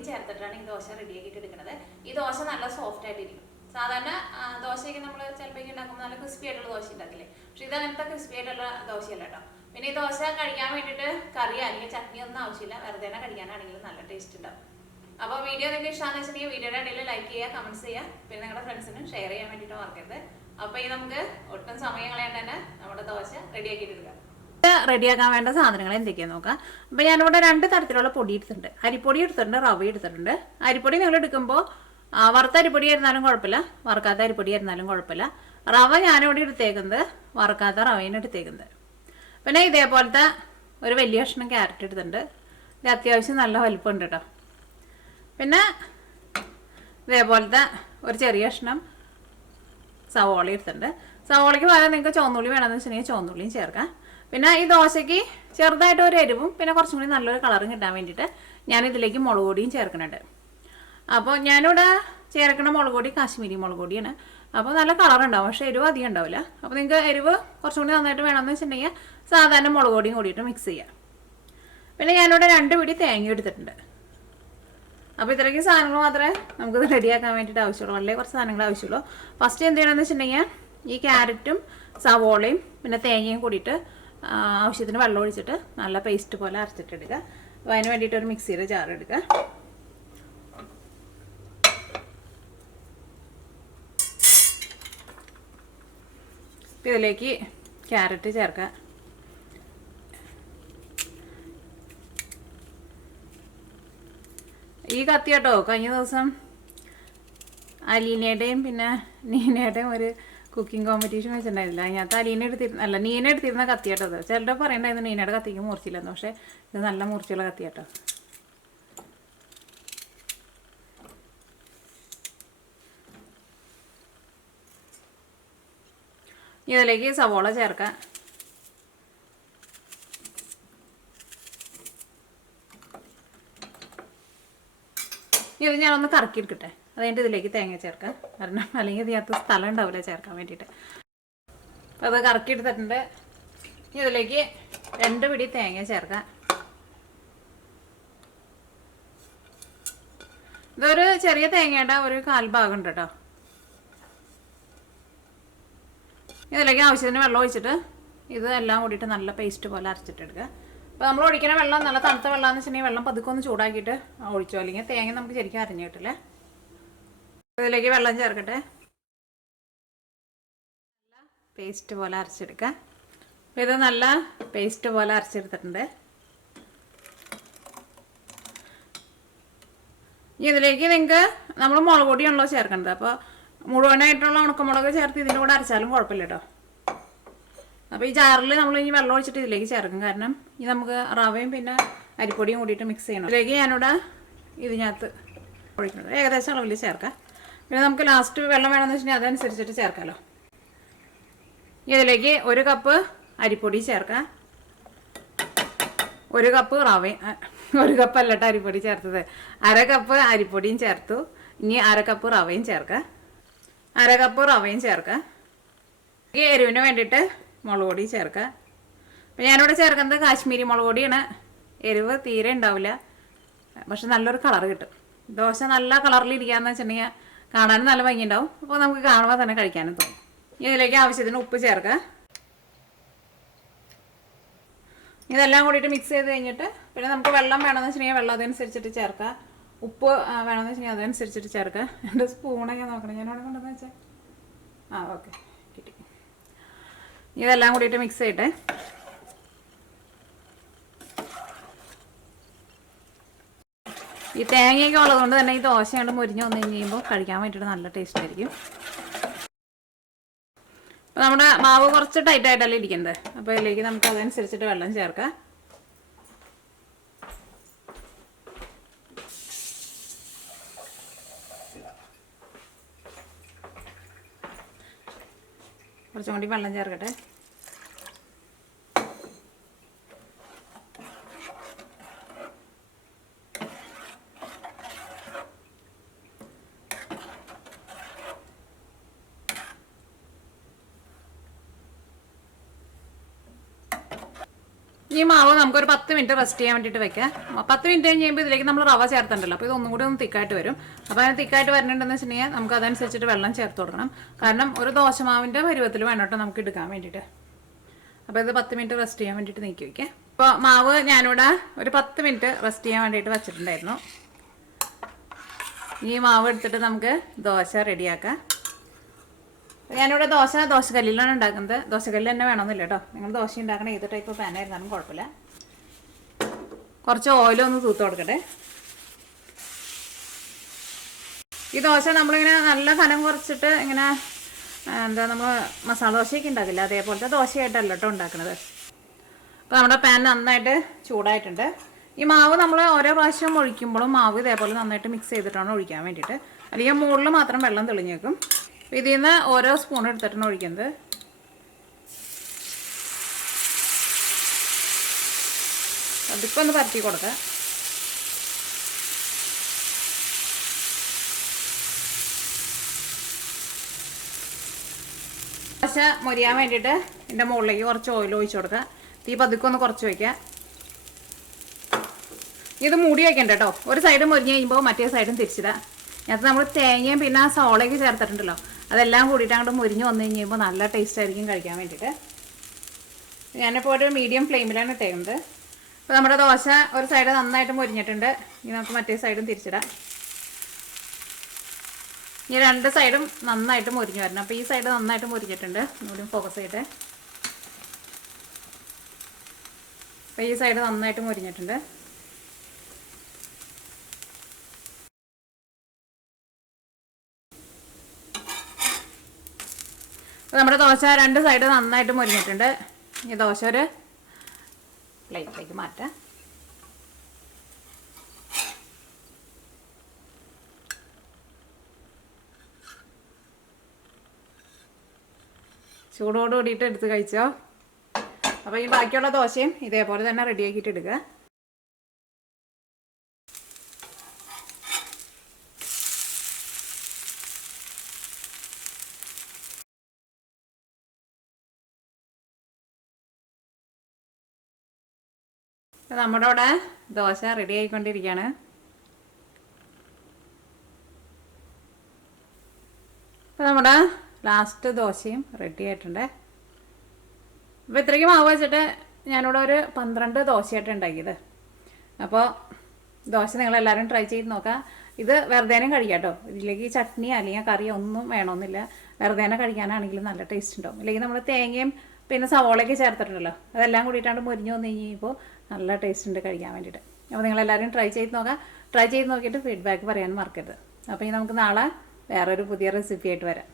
കൂടിയും ചേർത്തിട്ടാണ് ഈ ദോശ റെഡിയാക്കിയിട്ട് എടുക്കുന്നത്. ഈ ദോശ നല്ല സോഫ്റ്റ് ആയിട്ടിരിക്കും. സാധാരണ ദോശയൊക്കെ നമ്മൾ ചിലപ്പോൾ ഉണ്ടാക്കുമ്പോൾ നല്ല ക്രിസ്പി ആയിട്ടുള്ള ദോശ ഉണ്ടാക്കില്ലേ, പക്ഷെ ഇത് അങ്ങനത്തെ ക്രിസ്പി ആയിട്ടുള്ള ദോശയല്ല കേട്ടോ. പിന്നെ ഈ ദോശ കഴിക്കാൻ വേണ്ടിയിട്ട് കറി അല്ലെങ്കിൽ ചട്നി ഒന്നും ആവശ്യമില്ല, വെറുതെ തന്നെ കഴിക്കാനാണെങ്കിലും നല്ല ടേസ്റ്റ് ഉണ്ടാവും. അപ്പോൾ വീഡിയോ നിങ്ങൾക്ക് ഇഷ്ടമാണെന്ന് വെച്ചിട്ടുണ്ടെങ്കിൽ വീഡിയോയുടെ ഇടയിൽ ലൈക്ക് ചെയ്യുക, കമൻറ്റ്സ് ചെയ്യുക, പിന്നെ നിങ്ങളുടെ ഫ്രണ്ട്സിനും ഷെയർ ചെയ്യാൻ വേണ്ടിയിട്ട് മറക്കരുത്. അപ്പോൾ ഈ നമുക്ക് ഒട്ടും സമയം കളയാണ്ട് തന്നെ നമ്മുടെ ദോശ റെഡിയാക്കിയിട്ട് എടുക്കാം. റെഡിയാക്കാൻ വേണ്ട സാധനങ്ങൾ എന്തൊക്കെയാണെന്ന് നോക്കാം. അപ്പോൾ ഞാനിവിടെ 2 തരത്തിലുള്ള പൊടി എടുത്തിട്ടുണ്ട്. അരിപ്പൊടി എടുത്തിട്ടുണ്ട്, റവ എടുത്തിട്ടുണ്ട്. അരിപ്പൊടി നിങ്ങൾ എടുക്കുമ്പോൾ വറുത്ത അരിപ്പൊടി ആയിരുന്നാലും കുഴപ്പമില്ല, വറുക്കാത്ത അരിപ്പൊടി ആയിരുന്നാലും കുഴപ്പമില്ല. റവ ഞാനിവിടെ എടുത്തേക്കുന്നത് വറുക്കാത്ത റവയാണ് എടുത്തേക്കുന്നത്. പിന്നെ ഇതേപോലത്തെ ഒരു വലിയ കഷ്ണം ക്യാരറ്റ് എടുത്തിട്ടുണ്ട്. ഇത് അത്യാവശ്യം നല്ല വലിപ്പമുണ്ട് കേട്ടോ. പിന്നെ ഇതേപോലത്തെ ഒരു ചെറിയ കഷ്ണം സവോള എടുത്തിട്ടുണ്ട്. സവോളയ്ക്ക് പകരം നിങ്ങൾക്ക് ചുവന്നുള്ളി വേണമെന്ന് വെച്ചിട്ടുണ്ടെങ്കിൽ ചുവന്നുള്ളിയും ചേർക്കാം. പിന്നെ ഈ ദോശയ്ക്ക് ചെറുതായിട്ട് ഒരു എരിവും പിന്നെ കുറച്ചും കൂടി നല്ലൊരു കളറും കിട്ടാൻ വേണ്ടിയിട്ട് ഞാനിതിലേക്ക് മുളക് പൊടിയും ചേർക്കുന്നുണ്ട്. അപ്പോൾ ഞാനിവിടെ ചേർക്കുന്ന മുളക് പൊടി കാശ്മീരി മുളക് പൊടിയാണ്. അപ്പോൾ നല്ല കളർ ഉണ്ടാവും, പക്ഷേ എരിവ് അധികം ഉണ്ടാവില്ല. അപ്പോൾ നിങ്ങൾക്ക് എരിവ് കുറച്ചും കൂടി നന്നായിട്ട് വേണമെന്ന് വെച്ചിട്ടുണ്ടെങ്കിൽ സാധാരണ മുളക് പൊടിയും കൂടിയിട്ട് മിക്സ് ചെയ്യാം. പിന്നെ ഞാനിവിടെ 2 പിടി തേങ്ങ എടുത്തിട്ടുണ്ട്. അപ്പോൾ ഇത്രയ്ക്ക് സാധനങ്ങൾ മാത്രമേ നമുക്കിത് റെഡിയാക്കാൻ വേണ്ടിയിട്ട് ആവശ്യമുള്ളൂ, വളരെ കുറച്ച് സാധനങ്ങൾ ആവശ്യമുള്ളൂ. ഫസ്റ്റ് എന്ത് ചെയ്യണമെന്ന് വെച്ചിട്ടുണ്ടെങ്കിൽ ഈ ക്യാരറ്റും സവോളയും പിന്നെ തേങ്ങയും കൂടിയിട്ട് ആവശ്യത്തിന് വെള്ളം ഒഴിച്ചിട്ട് നല്ല പേസ്റ്റ് പോലെ അരച്ചിട്ടെടുക്കുക. അപ്പോൾ അതിന് വേണ്ടിയിട്ട് ഒരു മിക്സിയുടെ ജാർ എടുക്കുക. ഇതിലേക്ക് ക്യാരറ്റ് ചേർക്കുക. ഈ കത്തി കേട്ടോ കഴിഞ്ഞ ദിവസം അലീനയുടെയും പിന്നെ നീനയുടെയും ഒരു കുക്കിംഗ് കോമ്പറ്റീഷൻ വെച്ചിട്ടുണ്ടായിരുന്നില്ല. അതിനകത്ത് അലീന എടുത്തിരുന്ന അല്ല നീന എടുത്തിരുന്ന കത്തി കേട്ടോ. അത് ചിലരുടെ പറയണ്ടായിരുന്നു നീനയുടെ കത്തിക്ക് മൂർച്ചയില്ലെന്ന്, പക്ഷേ ഇത് നല്ല മൂർച്ചയുള്ള കത്തി കേട്ടോ. ഇതിലേക്ക് സവോള ചേർക്കാം. ഇത് ഞാനൊന്ന് കറക്കിയെടുക്കട്ടെ, അത് കഴിഞ്ഞിട്ട് ഇതിലേക്ക് തേങ്ങ ചേർക്കാം. കാരണം അല്ലെങ്കിൽ ഇതിനകത്ത് സ്ഥലം ഉണ്ടാവില്ല ചേർക്കാൻ വേണ്ടിയിട്ട്. അപ്പോൾ അത് കറക്കിയെടുത്തിട്ടുണ്ട്. ഇതിലേക്ക് 2 പിടി തേങ്ങ ചേർക്കാം. ഇതൊരു ചെറിയ തേങ്ങയുടെ ഒരു 1/4 ഭാഗം ഉണ്ട് കേട്ടോ. ഇതിലേക്ക് ആവശ്യത്തിന് വെള്ളം ഒഴിച്ചിട്ട് ഇത് എല്ലാം കൂടിയിട്ട് നല്ല പേസ്റ്റ് പോലെ അരച്ചിട്ടെടുക്കുക. അപ്പോൾ നമ്മൾ ഒഴിക്കുന്ന വെള്ളം നല്ല തണുത്ത വെള്ളമെന്ന് വെച്ചിട്ടുണ്ടെങ്കിൽ വെള്ളം പതുക്കെ ഒന്ന് ചൂടാക്കിയിട്ട് ഒഴിച്ചോ, അല്ലെങ്കിൽ തേങ്ങ നമുക്ക് ശരിക്കും അരഞ്ഞു കിട്ടില്ല. ഇതിലേക്ക് വെള്ളം ചേർക്കട്ടെ. പേസ്റ്റ് പോലെ അരച്ചെടുക്കുക. അപ്പോൾ ഇത് നല്ല പേസ്റ്റ് പോലെ അരച്ചെടുത്തിട്ടുണ്ട്. ഇതിലേക്ക് നിങ്ങൾക്ക് നമ്മൾ മുളക് പൊടിയാണല്ലോ ചേർക്കേണ്ടത്. അപ്പോൾ മുഴുവനായിട്ടുള്ള ഉണക്കമുളക് ചേർത്ത് ഇതിൻ്റെ കൂടെ അരച്ചാലും കുഴപ്പമില്ല കേട്ടോ. അപ്പോൾ ഈ ജാറിൽ നമ്മൾ ഇനി വെള്ളം ഒഴിച്ചിട്ട് ഇതിലേക്ക് ചേർക്കും. കാരണം ഇത് നമുക്ക് റവയും പിന്നെ അരിപ്പൊടിയും കൂടിയിട്ട് മിക്സ് ചെയ്യണം. ഇതിലേക്ക് ഞാനിവിടെ ഇതിനകത്ത് ഒഴിക്കുന്നത് ഏകദേശം അളവിൽ ചേർക്കാം. പിന്നെ നമുക്ക് ലാസ്റ്റ് വെള്ളം വേണമെന്ന് വെച്ചിട്ടുണ്ടെങ്കിൽ അതനുസരിച്ചിട്ട് ചേർക്കാമല്ലോ. ഇതിലേക്ക് 1 കപ്പ് അരിപ്പൊടി ചേർക്കാം. 1 കപ്പ് റവയും 1 കപ്പ് അല്ലട്ടോ അരിപ്പൊടി ചേർത്തത്, 1/2 കപ്പ് അരിപ്പൊടിയും ചേർത്തു. ഇനി 1/2 കപ്പ് റവയും ചേർക്കാം. 1/2 കപ്പ് റവയും ചേർക്കാം. എരിവിന് വേണ്ടിയിട്ട് മുളക് പൊടി ചേർക്കുക. അപ്പോൾ ഞാനിവിടെ ചേർക്കുന്നത് കാശ്മീരി മുളക് പൊടിയാണ്. എരിവ് തീരെ ഉണ്ടാവില്ല, പക്ഷെ നല്ലൊരു കളർ കിട്ടും. ദോശ നല്ല കളറിലിരിക്കുകയെന്ന് വെച്ചിട്ടുണ്ടെങ്കിൽ കാണാനും നല്ല ഭംഗിയുണ്ടാവും. അപ്പോൾ നമുക്ക് കാണുമ്പോൾ തന്നെ കഴിക്കാനും തോന്നും. ഇതിലേക്ക് ആവശ്യത്തിന് ഉപ്പ് ചേർക്കുക. ഇതെല്ലാം കൂടിയിട്ട് മിക്സ് ചെയ്ത് കഴിഞ്ഞിട്ട് പിന്നെ നമുക്ക് വെള്ളം വേണമെന്ന് വെച്ചിട്ടുണ്ടെങ്കിൽ വെള്ളം അതനുസരിച്ചിട്ട് ചേർക്കുക. ഉപ്പ് വേണമെന്ന് വെച്ചിട്ടുണ്ടെങ്കിൽ അതനുസരിച്ചിട്ട് ചേർക്കുക. എൻ്റെ സ്പൂണൊക്കെ നോക്കണം, ഞാനവിടെ കൊണ്ടുവന്ന് വെച്ചാൽ ഓക്കെ കിട്ടി. ഇതെല്ലാം കൂടിയിട്ട് മിക്സ് ചെയ്യട്ടെ. ഈ തേങ്ങയൊക്കെ ഉള്ളതുകൊണ്ട് തന്നെ ഈ ദോശ കൊണ്ട് മുരിഞ്ഞ് വന്നു കഴിയുമ്പോൾ കഴിക്കാൻ വേണ്ടിയിട്ട് നല്ല ടേസ്റ്റ് ആയിരിക്കും. അപ്പോൾ നമ്മുടെ മാവ് കുറച്ച് ടൈറ്റായിട്ടല്ലേ ഇരിക്കുന്നത്. അപ്പോൾ ഇതിലേക്ക് നമുക്ക് അതനുസരിച്ചിട്ട് വെള്ളം ചേർക്കാം. കുറച്ചും കൂടി വെള്ളം ചേർക്കട്ടെ. ഈ മാവ് നമുക്കൊരു 10 മിനിറ്റ് റെസ്റ്റ് ചെയ്യാൻ വേണ്ടിയിട്ട് വെക്കാം. 10 മിനിറ്റ് കഴിഞ്ഞ് കഴിയുമ്പോൾ ഇതിലേക്ക് നമ്മൾ റവ ചേർത്തിട്ടുണ്ടല്ലോ, അപ്പോൾ ഇതൊന്നും കൂടി ഒന്ന് തിക്കായിട്ട് വരും. അപ്പോൾ അങ്ങനെ തിക്കായിട്ട് വരണമെന്ന് വെച്ചിട്ടുണ്ടെങ്കിൽ നമുക്ക് അതനുസരിച്ചിട്ട് വെള്ളം ചേർത്ത് കൊടുക്കണം. കാരണം ഒരു ദോശമാവിൻ്റെ പരുവത്തിൽ വേണം കേട്ടോ നമുക്ക് എടുക്കാൻ വേണ്ടിയിട്ട്. അപ്പോൾ ഇത് 10 മിനിറ്റ് റെസ്റ്റ് ചെയ്യാൻ വേണ്ടിയിട്ട് നീക്കി വയ്ക്കാം. അപ്പോൾ മാവ് ഞാനിവിടെ ഒരു 10 മിനിറ്റ് റെസ്റ്റ് ചെയ്യാൻ വേണ്ടിയിട്ട് വെച്ചിട്ടുണ്ടായിരുന്നു. ഈ മാവ് എടുത്തിട്ട് നമുക്ക് ദോശ റെഡിയാക്കാം. ഞാനിവിടെ ദോശക്കല്ലിലാണ് ഉണ്ടാക്കുന്നത്. ദോശക്കല്ല് തന്നെ വേണമെന്നില്ല കേട്ടോ. നിങ്ങൾ ദോശ ഉണ്ടാക്കണ ഏത് ടൈപ്പ് പാനായിരുന്നാലും കുഴപ്പമില്ല. കുറച്ച് ഓയിലൊന്ന് തൂത്ത് കൊടുക്കട്ടെ. ഈ ദോശ നമ്മളിങ്ങനെ നല്ല കനം കുറച്ചിട്ട് ഇങ്ങനെ നമ്മൾ മസാല ദോശയൊക്കെ ഉണ്ടാക്കില്ല, അതേപോലത്തെ ദോശയായിട്ടല്ല കേട്ടോ ഉണ്ടാക്കുന്നത്. അപ്പോൾ നമ്മുടെ പാൻ നന്നായിട്ട് ചൂടായിട്ടുണ്ട്. ഈ മാവ് നമ്മൾ ഓരോ പ്രാവശ്യം ഒഴിക്കുമ്പോഴും മാവ് ഇതേപോലെ നന്നായിട്ട് മിക്സ് ചെയ്തിട്ടാണ് ഒഴിക്കാൻ വേണ്ടിയിട്ട്. അല്ലെങ്കിൽ മുകളിൽ മാത്രം വെള്ളം തെളിഞ്ഞേക്കും. ഇതിൽ നിന്ന് ഓരോ സ്പൂൺ എടുത്തിട്ടാണ് ഒഴിക്കുന്നത്. അതിപ്പോൾ ഒന്ന് പരത്തി കൊടുക്കുക. ദോശ മൊരിയാൻ വേണ്ടിയിട്ട് ഇതിൻ്റെ മുകളിലേക്ക് കുറച്ച് ഓയിൽ ഒഴിച്ച് കൊടുക്കുക. തീ പതുക്കെ ഒന്ന് കുറച്ച് വയ്ക്കുക. ഇത് മൂടി വയ്ക്കണ്ട കേട്ടോ. ഒരു സൈഡ് മൊരിഞ്ഞ് കഴിയുമ്പോൾ മറ്റേ സൈഡും തിരിച്ചിടുക. അതിനകത്ത് നമ്മൾ തേങ്ങയും പിന്നെ സോളയൊക്കെ ചേർത്തിട്ടുണ്ടല്ലോ, അതെല്ലാം കൂടിയിട്ട് അങ്ങോട്ട് മുരിഞ്ഞ് വന്നു കഴിയുമ്പോൾ നല്ല ടേസ്റ്റ് ആയിരിക്കും കഴിക്കാൻ വേണ്ടിയിട്ട്. ഞാനിപ്പോൾ ഒരു മീഡിയം ഫ്ലെയിമിലാണ് ഇട്ടേക്കുന്നത്. അപ്പോൾ നമ്മുടെ ദോശ ഒരു സൈഡ് നന്നായിട്ട് മുരിഞ്ഞിട്ടുണ്ട്. ഇനി നമുക്ക് മറ്റേ സൈഡും തിരിച്ചിടാം. ഇനി രണ്ട് സൈഡും നന്നായിട്ട് മുരിഞ്ഞ് വരണം. അപ്പോൾ ഈ സൈഡ് നന്നായിട്ട് മുരിഞ്ഞിട്ടുണ്ട്. ഒന്നുകൂടി ഫോക്കസ് ചെയ്തിട്ട്. അപ്പോൾ ഈ സൈഡ് നന്നായിട്ട് മുരിഞ്ഞിട്ടുണ്ട്. നമ്മുടെ ദോശ രണ്ട് സൈഡ് നന്നായിട്ട് മുരിഞ്ഞിട്ടുണ്ട്. ഈ ദോശ ഒരു പ്ലേറ്റിലേക്ക് മാറ്റാം. ചൂടോട് കൂടിയിട്ട് എടുത്ത് കഴിച്ചോ. അപ്പോൾ ഈ ബാക്കിയുള്ള ദോശയും ഇതേപോലെ തന്നെ റെഡിയാക്കിയിട്ട് എടുക്കുക. നമ്മുടെ ഇവിടെ ദോശ റെഡി ആയിക്കൊണ്ടിരിക്കുകയാണ്. അപ്പോൾ നമ്മുടെ ലാസ്റ്റ് ദോശയും റെഡി ആയിട്ടുണ്ട്. അപ്പോൾ ഇത്രയ്ക്ക് മാവ് വെച്ചിട്ട് ഞാനിവിടെ ഒരു 12 ദോശയായിട്ട് ഉണ്ടാക്കിയത്. അപ്പോൾ ദോശ നിങ്ങളെല്ലാവരും ട്രൈ ചെയ്ത് നോക്കാം. ഇത് വെറുതേനും കഴിക്കാം കേട്ടോ. ഇതിലേക്ക് ചട്നി അല്ലെങ്കിൽ കറി ഒന്നും വേണമെന്നില്ല. വെറുതേനെ കഴിക്കാനാണെങ്കിലും നല്ല ടേസ്റ്റ് ഉണ്ടാവും. അല്ലെങ്കിൽ നമ്മൾ തേങ്ങയും പിന്നെ സവോളയൊക്കെ ചേർത്തിട്ടുണ്ടല്ലോ, അതെല്ലാം കൂടിയിട്ടാണ് മുരിഞ്ഞ് വന്നു കഴിഞ്ഞപ്പോൾ നല്ല ടേസ്റ്റ് ഉണ്ട് കഴിക്കാൻ വേണ്ടിയിട്ട്. അപ്പോൾ നിങ്ങളെല്ലാവരും ട്രൈ ചെയ്ത് നോക്കാം. ട്രൈ ചെയ്ത് നോക്കിയിട്ട് ഫീഡ്ബാക്ക് പറയാൻ മറക്കരുത്. അപ്പോൾ ഇനി നമുക്ക് നാളെ വേറൊരു പുതിയ റെസിപ്പി ആയിട്ട് വരാം.